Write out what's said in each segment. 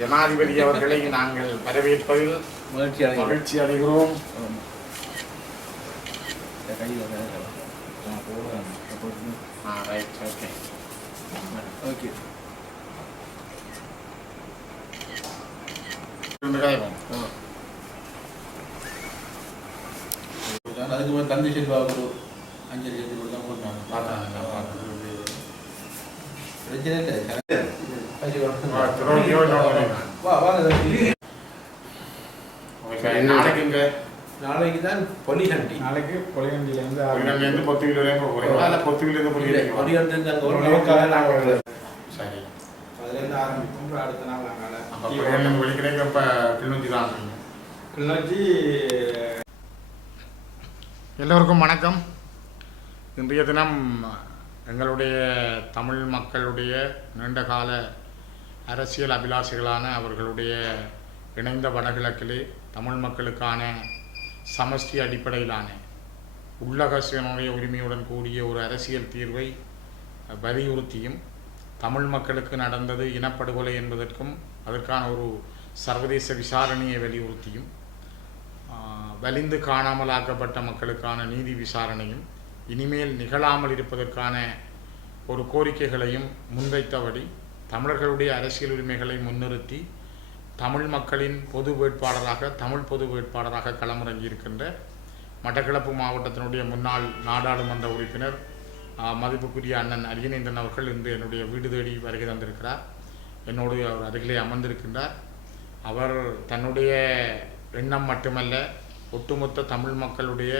ஜனாதிபதி அவர்களை நாங்கள் வரவேற்பதில் மகிழ்ச்சி அடைகிறோம். அதுக்கு தந்தை செல்வா ஒரு அஞ்சலி எழுதி தான் போட்டாங்க. நாளைக்கு தான் பொலிகண்டி. நாளைக்கு பொலிகண்டியிலேருந்து பொத்துவிலேருந்து போகிறோம். பொத்துவிலேருந்து பொலிகண்டி சரி, அதுலேருந்து ஆரம்பிப்போம். அடுத்த நாள் நாங்கள் வெளிக்கிடைக்கு இப்போ கிளிநொச்சி தான். கிளிநொச்சி. எல்லோருக்கும் வணக்கம். இன்றைய தினம் எங்களுடைய தமிழ் மக்களுடைய நீண்டகால அரசியல் அபிலாஷைகளான அவர்களுடைய இணைந்த வடகிழக்கிலே தமிழ் மக்களுக்கான சமஷ்டி அடிப்படையிலான உள்ளக சுயனுடைய உரிமையுடன் கூடிய ஒரு அரசியல் தீர்வை வலியுறுத்தியும், தமிழ் மக்களுக்கு நடந்தது இனப்படுகொலை என்பதற்கும் அதற்கான ஒரு சர்வதேச விசாரணையை வலியுறுத்தியும், வலிந்து காணாமலாக்கப்பட்ட மக்களுக்கான நீதி விசாரணையும் இனிமேல் நிகழாமல் இருப்பதற்கான ஒரு கோரிக்கைகளையும் முன்வைத்தபடி தமிழர்களுடைய அரசியல் உரிமைகளை முன்னிறுத்தி தமிழ் மக்களின் பொது வேட்பாளராக களமிறங்கியிருக்கின்ற மட்டக்களப்பு மாவட்டத்தினுடைய முன்னாள் நாடாளுமன்ற உறுப்பினர் மதிப்புக்குரிய அண்ணன் அரியநேந்திரன் அவர்கள் இன்று என்னுடைய வீடு தேடி வருகை தந்திருக்கிறார். என்னோடு அவர் அருகிலே அமர்ந்திருக்கின்றார். அவர் தன்னுடைய எண்ணம் மட்டுமல்ல, ஒட்டுமொத்த தமிழ் மக்களுடைய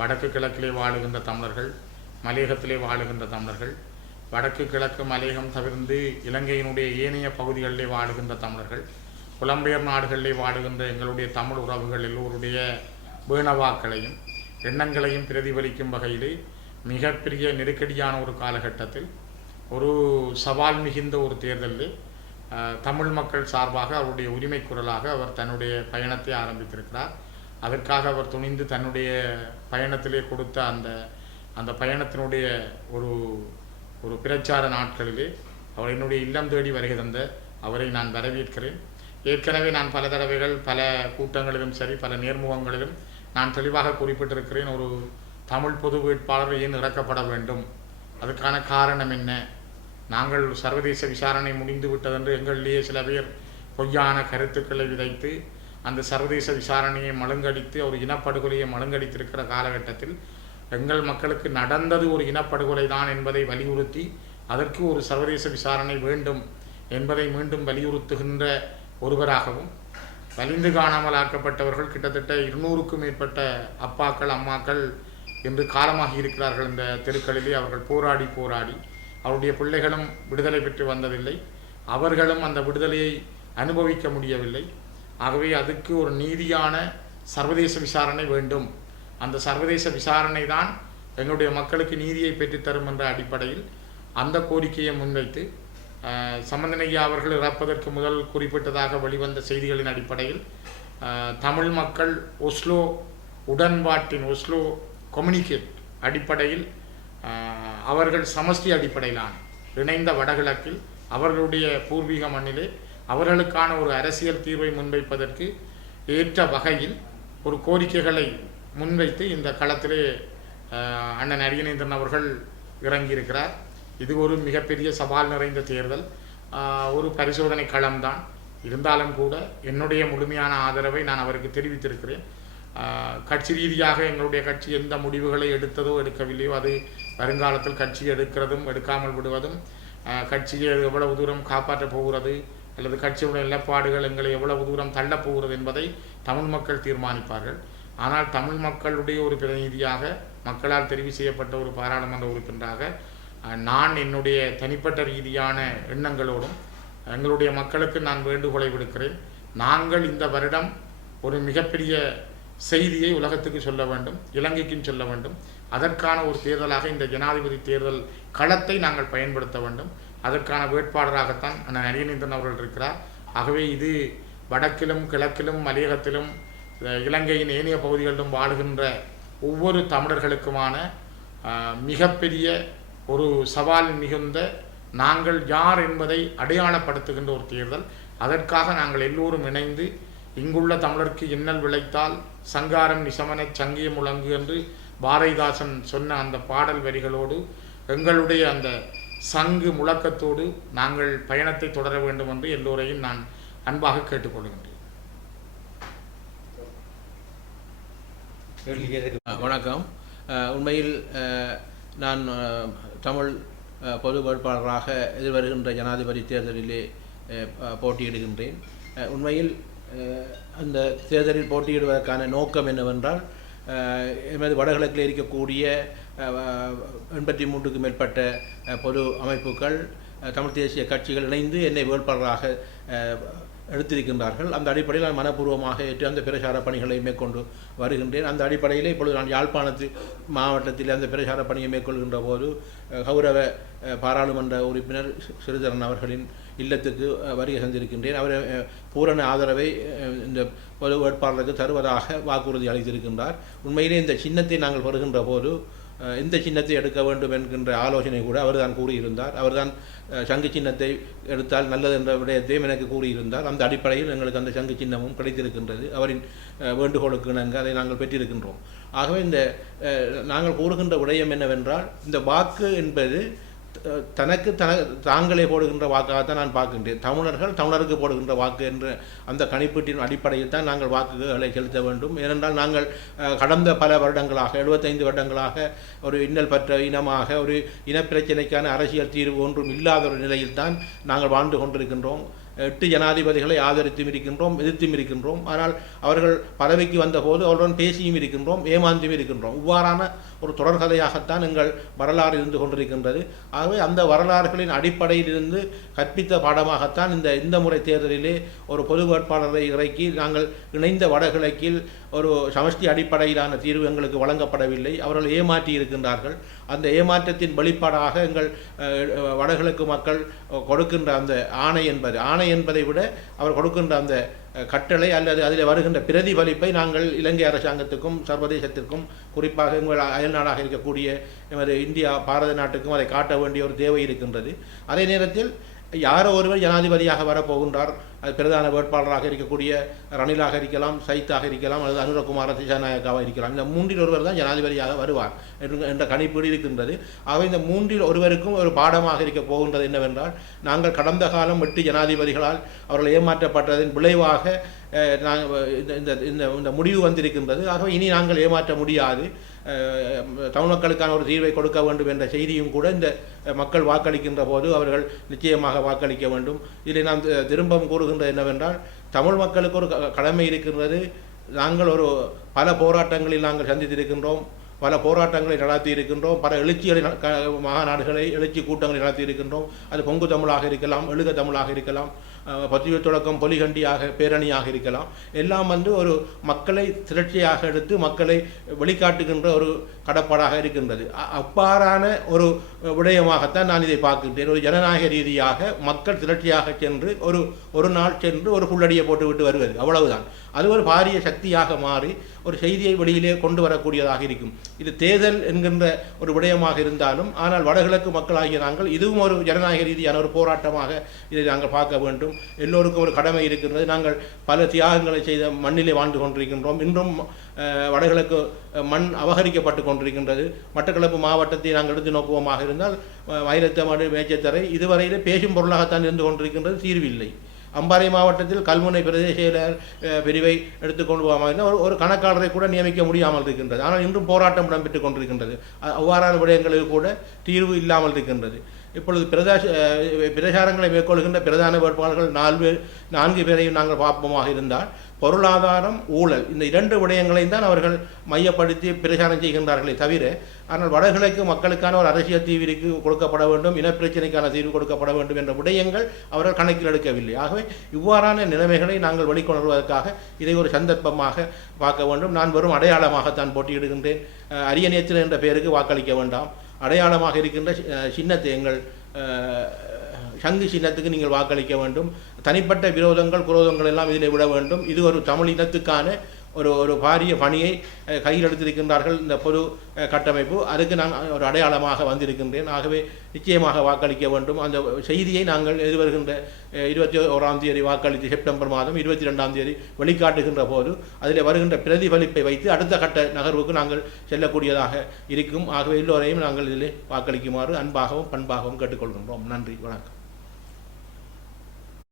வடக்கு கிழக்கிலே வாழுகின்ற தமிழர்கள், மலையகத்திலே வாழுகின்ற தமிழர்கள், வடக்கு கிழக்கு மலையகம் தவிர்த்து இலங்கையினுடைய ஏனைய பகுதிகளிலே வாழுகின்ற தமிழர்கள், புலம்பெயர் நாடுகளிலே வாழுகின்ற எங்களுடைய தமிழ் உறவுகள் எல்லோருடைய வேணவாக்களையும் எண்ணங்களையும் பிரதிபலிக்கும் வகையிலே மிகப்பெரிய நெருக்கடியான ஒரு காலகட்டத்தில், ஒரு சவால் மிகுந்த ஒரு தேர்தலில் தமிழ் மக்கள் சார்பாக அவருடைய உரிமை குரலாக அவர் தன்னுடைய பயணத்தை ஆரம்பித்திருக்கிறார். அதற்காக அவர் துணிந்து தன்னுடைய பயணத்திலே கொடுத்த அந்த பயணத்தினுடைய ஒரு பிரச்சார நாட்களிலே அவர் என்னுடைய இல்லம் தேடி வருகை தந்த அவரை நான் வரவேற்கிறேன். ஏற்கனவே நான் பல தடவைகள் பல கூட்டங்களிலும் சரி பல நேர்முகங்களிலும் நான் தெளிவாக குறிப்பிட்டிருக்கிறேன். ஒரு தமிழ் பொது வேட்பாளர் ஏன் இறக்கப்பட வேண்டும், அதுக்கான காரணம் என்ன, நாங்கள் சர்வதேச விசாரணை முடிந்து விட்டதென்று எங்களிலேயே சில பேர் பொய்யான கருத்துக்களை விதைத்து அந்த சர்வதேச விசாரணையை மழுங்கடித்து ஒரு இனப்படுகொலையை மழுங்கடித்திருக்கிற காலகட்டத்தில் எங்கள் மக்களுக்கு நடந்தது ஒரு இனப்படுகொலை தான் என்பதை வலியுறுத்தி அதற்கு ஒரு சர்வதேச விசாரணை வேண்டும் என்பதை மீண்டும் வலியுறுத்துகின்ற ஒருவராகவும், வலிந்து காணாமல் ஆக்கப்பட்டவர்கள் கிட்டத்தட்ட 200க்கும் மேற்பட்ட அப்பாக்கள் அம்மாக்கள் என்று காலமாகி இருக்கிறார்கள். இந்த தெருக்களிலே அவர்கள் போராடி அவருடைய பிள்ளைகளும் விடுதலை பெற்று வந்ததில்லை, அவர்களும் அந்த விடுதலையை அனுபவிக்க முடியவில்லை. ஆகவே அதுக்கு ஒரு நீதியான சர்வதேச விசாரணை வேண்டும். அந்த சர்வதேச விசாரணை தான் எங்களுடைய மக்களுக்கு நீதியை பெற்றுத்தரும் என்ற அடிப்படையில் அந்த கோரிக்கையை முன்வைத்து சம்பந்தனையா அவர்கள் இறப்பதற்கு முதல் குறிப்பிட்டதாக வெளிவந்த செய்திகளின் அடிப்படையில் தமிழ் மக்கள் ஒஸ்லோ உடன்பாட்டின் ஒஸ்லோ கம்யூனிகேட் அடிப்படையில் அவர்கள் சமஷ்டி அடிப்படையிலான இணைந்த வடகிழக்கில் அவர்களுடைய பூர்வீக மண்ணிலே அவர்களுக்கான ஒரு அரசியல் தீர்வை முன்வைப்பதற்கு ஏற்ற வகையில் ஒரு கோரிக்கைகளை முன்வைத்து இந்த களத்திலே அண்ணன் அரியநேந்திரன் அவர்கள் இறங்கியிருக்கிறார். இது ஒரு மிகப்பெரிய சவால் நிறைந்த தேர்தல், ஒரு பரிசோதனை களம்தான். இருந்தாலும் கூட என்னுடைய முழுமையான ஆதரவை நான் அவருக்கு தெரிவித்திருக்கிறேன். கட்சி ரீதியாக எங்களுடைய கட்சி எந்த முடிவுகளை எடுத்ததோ எடுக்கவில்லையோ அது வருங்காலத்தில் கட்சி எடுக்கிறதும் எடுக்காமல் விடுவதும், கட்சியை எவ்வளவு தூரம் காப்பாற்றப் போகிறது அல்லது கட்சியுடைய நிலப்பாடுகள் எங்களை எவ்வளவு தூரம் தள்ளப் போகிறது என்பதை தமிழ் மக்கள் தீர்மானிப்பார்கள். ஆனால் தமிழ் மக்களுடைய ஒரு பிரதிநிதியாக, மக்களால் தெரிவு செய்யப்பட்ட ஒரு பாராளுமன்ற உறுப்பினராக நான் என்னுடைய தனிப்பட்ட ரீதியான எண்ணங்களோடும் எங்களுடைய மக்களுக்கு நான் வேண்டுகோளை விடுக்கிறேன். நாங்கள் இந்த வருடம் ஒரு மிகப்பெரிய செய்தியை உலகத்துக்கு சொல்ல வேண்டும், இலங்கைக்கும் சொல்ல வேண்டும். அதற்கான ஒரு தேர்தலாக இந்த ஜனாதிபதி தேர்தல் களத்தை நாங்கள் பயன்படுத்த வேண்டும். அதற்கான வேட்பாளராகத்தான் அண்ணன் அரியநேந்திரன் அவர்கள் இருக்கிறார். ஆகவே இது வடக்கிலும் கிழக்கிலும் மலையகத்திலும் இலங்கையின் ஏனைய பகுதிகளிலும் வாழுகின்ற ஒவ்வொரு தமிழர்களுக்குமான மிகப்பெரிய ஒரு சவால் மிகுந்த, நாங்கள் யார் என்பதை அடையாளப்படுத்துகின்ற ஒரு தேர்தல். அதற்காக நாங்கள் எல்லோரும் இணைந்து இங்குள்ள தமிழருக்கு இன்னல் விளைத்தால் சங்காரம் நிசமன சங்கிய முழங்கு என்று பாரதிதாசன் சொன்ன அந்த பாடல் வரிகளோடு எங்களுடைய அந்த சங்கு முழக்கத்தோடு நாங்கள் பயணத்தை தொடர வேண்டும் என்று எல்லோரையும் நான் அன்பாக கேட்டுக்கொள்கின்றேன். வணக்கம். உண்மையில் நான் தமிழ் பொது வேட்பாளராக எதிர்வருகின்ற ஜனாதிபதி தேர்தலிலே போட்டியிடுகின்றேன். உண்மையில் அந்த தேர்தலில் போட்டியிடுவதற்கான நோக்கம் என்னவென்றால், எமது வடகிழக்கில் இருக்கக்கூடிய 83க்கும் மேற்பட்ட பொது அமைப்புகள், தமிழ் தேசிய கட்சிகள் இணைந்து என்னை வேட்பாளராக எடுத்திருக்கின்றார்கள். அந்த அடிப்படையில் நான் மனப்பூர்வமாக ஏற்று அந்த பிரச்சார பணிகளை மேற்கொண்டு வருகின்றேன். அந்த அடிப்படையில் இப்பொழுது நான் யாழ்ப்பாணத்து மாவட்டத்தில் அந்த பிரச்சார பணியை மேற்கொள்கின்ற போது கௌரவ பாராளுமன்ற உறுப்பினர் ஸ்ரீதரன் அவர்களின் இல்லத்துக்கு வருகை தந்திருக்கின்றேன். அவர் பூரண ஆதரவை இந்த பொது வேட்பாளருக்கு தருவதாக வாக்குறுதி அளித்திருக்கின்றார். உண்மையிலே இந்த சின்னத்தை நாங்கள் பெறுகின்ற போது இந்த சின்னத்தை எடுக்க வேண்டும் என்கின்ற ஆலோசனை கூட அவர் தான் கூறியிருந்தார். அவர்தான் சங்கு சின்னத்தை எடுத்தால் நல்லது என்ற விடயத்தையும் எனக்கு கூறியிருந்தார். அந்த அடிப்படையில் எங்களுக்கு அந்த சங்கு சின்னமும் கிடைத்திருக்கின்றது. அவரின் வேண்டுகோளுக்கு இணங்க அதை நாங்கள் பெற்றிருக்கின்றோம். ஆகவே இந்த நாங்கள் கூறுகின்ற விடயம் என்னவென்றால், இந்த வாக்கு என்பது தாங்களே போடுகின்ற வாக்காகத்தான் நான் பார்க்கின்றேன். தமிழருக்கு போடுகின்ற வாக்கு என்ற அந்த கணிப்பீட்டின் அடிப்படையில் தான் நாங்கள் வாக்குகளை செலுத்த வேண்டும். ஏனென்றால் நாங்கள் கடந்த பல வருடங்களாக 75 வருடங்களாக ஒரு இன்னல் பற்ற இனமாக, ஒரு இனப்பிரச்சனைக்கான அரசியல் தீர்வு ஒன்றும் இல்லாத ஒரு நிலையில் தான் நாங்கள் வாழ்ந்து கொண்டிருக்கின்றோம். 8 ஜனாதிபதிகளை ஆதரித்தும் இருக்கின்றோம், எதிர்த்தும் இருக்கின்றோம். ஆனால் அவர்கள் பதவிக்கு வந்தபோது அவருடன் பேசியும் இருக்கின்றோம், ஏமாந்தும் இருக்கின்றோம். இவ்வாறான ஒரு தொடர்கதையாகத்தான் எங்கள் வரலாறு இருந்து கொண்டிருக்கின்றது. ஆகவே அந்த வரலாறுகளின் அடிப்படையில் இருந்து கற்பித்த பாடமாகத்தான் இந்த முறை தேர்தலிலே ஒரு பொது வேட்பாளரை இறக்கி நாங்கள் இணைந்த வடகிழக்கில் ஒரு சமஷ்டி அடிப்படையிலான தீர்வு எங்களுக்கு வழங்கப்படவில்லை. அவர்கள் ஏமாற்றி இருக்கின்றார்கள். அந்த ஏமாற்றத்தின் வெளிப்பாடாக எங்கள் வடகிழக்கு மக்கள் கொடுக்கின்ற அந்த ஆணை என்பதை விட அவர் கொடுக்கின்ற அந்த கட்டளை அல்லது அதில் வருகின்ற பிரதிபலிப்பை நாங்கள் இலங்கை அரசாங்கத்துக்கும் சர்வதேசத்திற்கும், குறிப்பாக எங்கள் அயல்நாடாக இருக்கக்கூடிய எமது இந்தியா பாரத நாட்டுக்கும் அதை காட்ட வேண்டிய ஒரு தேவை இருக்கின்றது. அதே நேரத்தில் யாரோ ஒருவர் ஜனாதிபதியாக வரப்போகின்றார். அது பிரதான வேட்பாளராக இருக்கக்கூடிய ரணிலாக இருக்கலாம், சைத்தாக இருக்கலாம், அல்லது அனுரகுமார திசாநாயக்காவாக இருக்கலாம். இந்த 3இல் ஒருவர் தான் ஜனாதிபதியாக வருவார் என்ற கணிப்பீடு இருக்கின்றது. ஆக இந்த 3இல் ஒருவருக்கும் ஒரு பாடமாக இருக்க போகின்றது என்னவென்றால், நாங்கள் கடந்த காலம் 8 ஜனாதிபதிகளால் அவர்கள் ஏமாற்றப்பட்டதன் விளைவாக இந்த முடிவு வந்திருக்கின்றது. ஆகவே இனி நாங்கள் ஏமாற்ற முடியாது. தமிழ் மக்களுக்கான ஒரு தீர்வை கொடுக்க வேண்டும் என்ற செய்தியும் கூட இந்த மக்கள் வாக்களிக்கின்ற போது அவர்கள் நிச்சயமாக வாக்களிக்க வேண்டும். இதில் நாம் திரும்பவும் கூறுகின்றது என்னவென்றால், தமிழ் மக்களுக்கு ஒரு கடமை இருக்கின்றது. நாங்கள் பல போராட்டங்களில் நாங்கள் சந்தித்திருக்கின்றோம், பல போராட்டங்களை நடத்தி இருக்கின்றோம், பல எழுச்சிகளை மாநாடுகளை எழுச்சி கூட்டங்களை நடத்தி இருக்கின்றோம். அது பொங்கு தமிழாக இருக்கலாம், எழுக தமிழாக இருக்கலாம், பத்திரிகை தொடக்கம் பொலிகண்டியாக பேரணியாக இருக்கலாம். எல்லாம் ஒரு மக்களை திரட்சியாக எடுத்து மக்களை வெளிக்காட்டுகின்ற ஒரு கடப்பாடாக இருக்கின்றது. அவ்வாறான ஒரு விடயமாகத்தான் நான் இதை பார்க்கின்றேன். ஒரு ஜனநாயக ரீதியாக மக்கள் திரட்சியாக சென்று ஒரு நாள் சென்று ஒரு புள்ளடியை போட்டுவிட்டு வருவது, அவ்வளவுதான். அது ஒரு பாரிய சக்தியாக மாறி ஒரு செய்தியை வெளியிலே கொண்டு வரக்கூடியதாக இருக்கும். இது தேர்தல் என்கின்ற ஒரு விடயமாக இருந்தாலும், ஆனால் வடகிழக்கு மக்களாகிய நாங்கள் இதுவும் ஒரு ஜனநாயக ரீதியான ஒரு போராட்டமாக இதை நாங்கள் பார்க்க வேண்டும். எல்லோருக்கும் ஒரு கடமை இருக்கின்றது. நாங்கள் பல தியாகங்களை செய்த மண்ணிலே வாழ்ந்து கொண்டிருக்கின்றோம். இன்றும் வடகிழக்கு மண் அபகரிக்கப்பட்டு கொண்டிருக்கின்றது. மட்டக்களப்பு மாவட்டத்தை நாங்கள் எடுத்து நோக்குவோமாக இருந்தால், வைரத்தமடு, மேச்சத்தரை இதுவரையிலே பேசும் பொருளாகத்தான் இருந்து கொண்டிருக்கின்றது, தீர்வில்லை. அம்பாறை மாவட்டத்தில் கல்முனை பிரதேச செயலர் பிரிவை எடுத்துக்கொண்டு போகாமல் ஒரு கணக்காளரை கூட நியமிக்க முடியாமல் இருக்கின்றது. ஆனால் இன்றும் போராட்டம் இடம்பெற்றுக் கொண்டிருக்கின்றது. அவ்வாறான விடயங்களுக்கு கூட தீர்வு இல்லாமல் இருக்கின்றது. இப்பொழுது பிரச்சாரங்களை மேற்கொள்கின்ற பிரதான வேட்பாளர்கள் 4 பேரையும் நாங்கள் பார்ப்போமாக இருந்தால், பொருளாதாரம், ஊழல், இந்த 2 விடயங்களையும் தான் அவர்கள் மையப்படுத்தி பிரச்சாரம் செய்கின்றார்களே தவிர, ஆனால் வடகிழக்கு மக்களுக்கான ஒரு அரசியல் தீர்விற்கு கொடுக்கப்பட வேண்டும், இனப்பிரச்சனைக்கான தீர்வு கொடுக்கப்பட வேண்டும் என்ற விடயங்கள் அவர்கள் கணக்கில் எடுக்கவில்லை. ஆகவே இவ்வாறான நிலைமைகளை நாங்கள் வெளிக்கொணர்வதற்காக இதை ஒரு சந்தர்ப்பமாக பார்க்க வேண்டும். நான் வெறும் அடையாளமாகத்தான் போட்டியிடுகின்றேன். அரியநேத்திரன் என்ற பெயருக்கு வாக்களிக்க வேண்டாம். அடையாளமாக இருக்கின்ற சின்னத்தை, எங்கள் சங்கு சின்னத்துக்கு நீங்கள் வாக்களிக்க வேண்டும். தனிப்பட்ட விரோதங்கள் குரோதங்கள் எல்லாம் இதில் விட வேண்டும். இது ஒரு தமிழ் இனத்துக்கான ஒரு பாரிய பணியை கையில் எடுத்திருக்கின்றார்கள் இந்த பொது கட்டமைப்பு. அதுக்கு நான் ஒரு அடையாளமாக வந்திருக்கின்றேன். ஆகவே நிச்சயமாக வாக்களிக்க வேண்டும். அந்த செய்தியை நாங்கள் எதிர்வருகின்ற 21ஆம் தேதி வாக்களித்து செப்டம்பர் மாதம் 22ஆம் தேதி வெளிக்காட்டுகின்ற போது அதில் வருகின்ற பிரதிபலிப்பை வைத்து அடுத்த கட்ட நகர்வுக்கு நாங்கள் செல்லக்கூடியதாக இருக்கும். ஆகவே எல்லோரையும் நாங்கள் இதில் வாக்களிக்குமாறு அன்பாகவும் பண்பாகவும் கேட்டுக்கொள்கின்றோம். நன்றி, வணக்கம்.